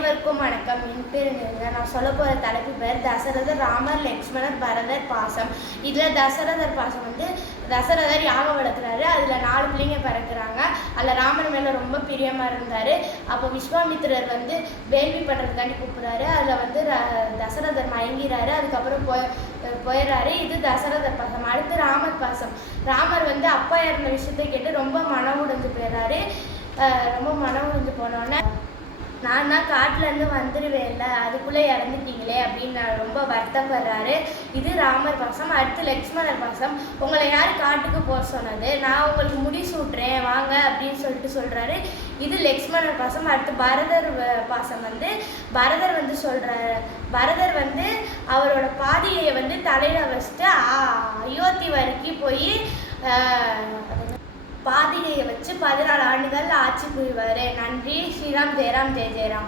அனைவருக்கும் வணக்கம். என் பேர் நிர்மலா. நான் சொல்ல போகிற தலைப்பு பேர் தசரதர், ராமர், லக்ஷ்மணர், பரதர் பாசம். இதில் தசரதர் பாசம் தசரதர் யாகம் வளர்க்குறாரு. அதில் 4 பிள்ளைங்க பிறக்கிறாங்க. அதில் ராமர் மேலே ரொம்ப பிரியமாக இருந்தார். அப்போ விஸ்வாமித்திரர் வேள்வி பண்ணுறதுக்காண்டி கூப்பிட்றாரு. அதில் தசரதர் மயங்கிறாரு. அதுக்கப்புறம் போயிடுறாரு. இது தசரதர் பாசம். அடுத்து ராமர் பாசம். ராமர் அப்பா இறந்த விஷயத்தை கேட்டு ரொம்ப மனம் உடைஞ்சு போயிடுறாரு. ரொம்ப மனம் உடைஞ்சு போனோன்னே நான் தான் காட்டிலேருந்து வந்துடுவேன்ல, அதுக்குள்ளே இறந்துட்டீங்களே அப்படின்னு ரொம்ப வருத்தப்படுறாரு. இது ராமர் பாசம். அடுத்து லக்ஷ்மணர் பாசம். உங்களை யார் காட்டுக்கு போக சொன்னது? நான் உங்களுக்கு முடி சூட்டுறேன் வாங்க அப்படின்னு சொல்கிறாரு. இது லக்ஷ்மணர் பாசம். அடுத்து பரதர் பாசம். பரதர் சொல்கிறாரு. பரதர் அவரோட பாதியை தலையில் வச்சுட்டு அயோத்தி வரைக்கும் போய் பாதிகையை வச்சு 14 ஆண்டுகள் ஆட்சி புரிவார். நன்றி. ஸ்ரீராம் ஜெயராம். ஜெய ஜெயராம்.